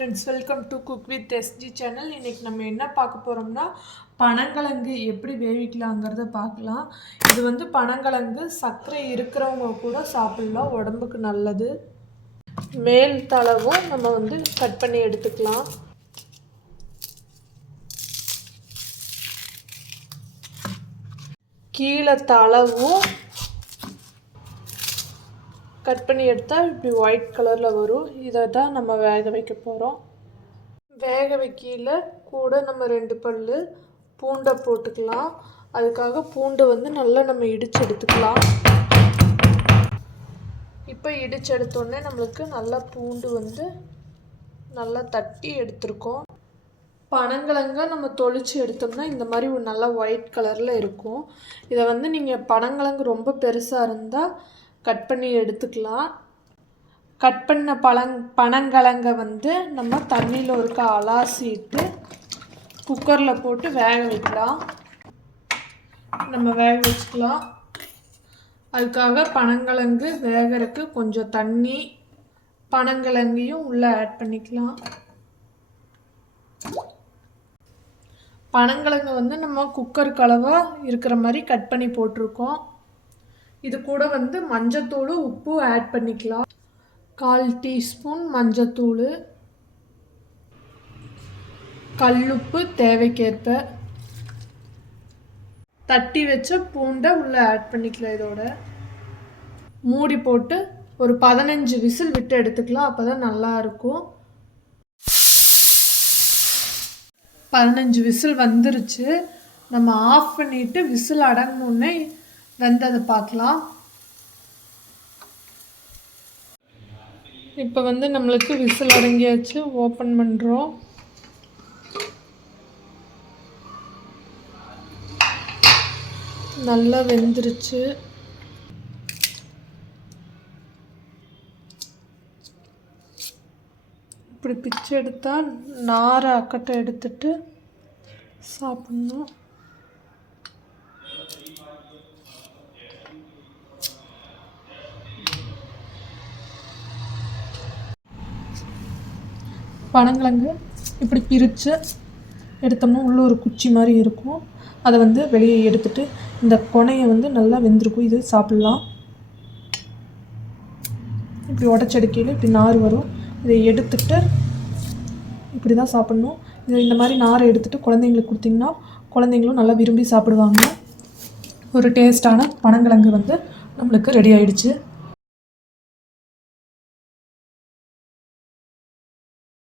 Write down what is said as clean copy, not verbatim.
Friends, welcome to cook with SG channel. இன்றைக்கி நம்ம என்ன பார்க்க போகிறோம்னா, பனங்கிழங்கு எப்படி வேவிக்கலாங்கிறத பார்க்கலாம். இது வந்து பனங்கிழங்கு சர்க்கரை இருக்கிறவங்க கூட சாப்பிட்லாம், உடம்புக்கு நல்லது. மேல் தளவும் நம்ம வந்து கட் பண்ணி எடுத்துக்கலாம். கீழே தளவும் கட் பண்ணி எடுத்தால் இப்படி ஒயிட் கலரில் வரும். இதை தான் நம்ம வேக வைக்க போகிறோம். வேக வைக்கல கூட நம்ம 2 பல்லு பூண்டை போட்டுக்கலாம். அதுக்காக பூண்டை வந்து நல்லா நம்ம இடித்து எடுத்துக்கலாம். இப்போ இடித்து எடுத்தோடனே நம்மளுக்கு நல்லா பூண்டு வந்து நல்லா தட்டி எடுத்துருக்கோம். பனங்கிழங்க நம்ம தொளிச்சு எடுத்தோம்னா இந்த மாதிரி ஒரு நல்லா ஒயிட் கலரில் இருக்கும். இதை வந்து நீங்கள் பனங்கிழங்கு ரொம்ப பெருசாக இருந்தால் கட் பண்ணி எடுத்துக்கலாம். கட் பண்ண பனங்கிழங்கை வந்து நம்ம தண்ணியில் ஒருக்கா அலாசிட்டு குக்கரில் போட்டு வேக வைக்கலாம். நம்ம வேக வச்சுக்கலாம். அதுக்காக பனங்கிழங்கு வேகிறதுக்கு கொஞ்சம் தண்ணி, பனங்கிழங்கையும் உள்ளே ஆட் பண்ணிக்கலாம். பனங்கிழங்கு வந்து நம்ம குக்கருக்கு அளவாக இருக்கிற மாதிரி கட் பண்ணி போட்டிருக்கோம். இது கூட வந்து மஞ்சத்தூள், உப்பு ஆட் பண்ணிக்கலாம். 1/4 டீஸ்பூன் மஞ்சத்தூள், கல்லுப்பு தேவைக்கேற்ப, தட்டி வச்ச பூண்டை உள்ளே ஆட் பண்ணிக்கலாம். இதோட மூடி போட்டு ஒரு 15 விசில் விட்டு எடுத்துக்கலாம். அப்போ தான் நல்லாயிருக்கும். 15 விசில் வந்துருச்சு. நம்ம ஆஃப் பண்ணிவிட்டு விசில் அடங்கினோடனே வெந்ததை பார்க்கலாம். இப்போ வந்து நம்மளுக்கு விசில் அடங்கியாச்சு. ஓப்பன் பண்ணுறோம். நல்லா வெந்துருச்சு. இப்படி பிச்சு எடுத்தால் நாரை அக்கட்டை எடுத்துட்டு சாப்பிட்ணும். பனங்கிழங்கு இப்படி பிரித்து எடுத்தோம்னா உள்ளே ஒரு குச்சி மாதிரி இருக்கும். அதை வந்து வெளியே எடுத்துட்டு இந்த கொனையை வந்து நல்லா வெந்திருக்கும். இது சாப்பிட்லாம். இப்படி உடச்செடுக்கையில் இப்படி நார் வரும். இதை எடுத்துட்டு இப்படி தான் சாப்பிட்ணும். இந்த மாதிரி நாரை எடுத்துகிட்டு குழந்தைங்களுக்கு கொடுத்திங்கன்னா குழந்தைங்களும் நல்லா விரும்பி சாப்பிடுவாங்க. ஒரு டேஸ்டான பனங்கிழங்கு வந்து நம்மளுக்கு ரெடி ஆயிடுச்சு.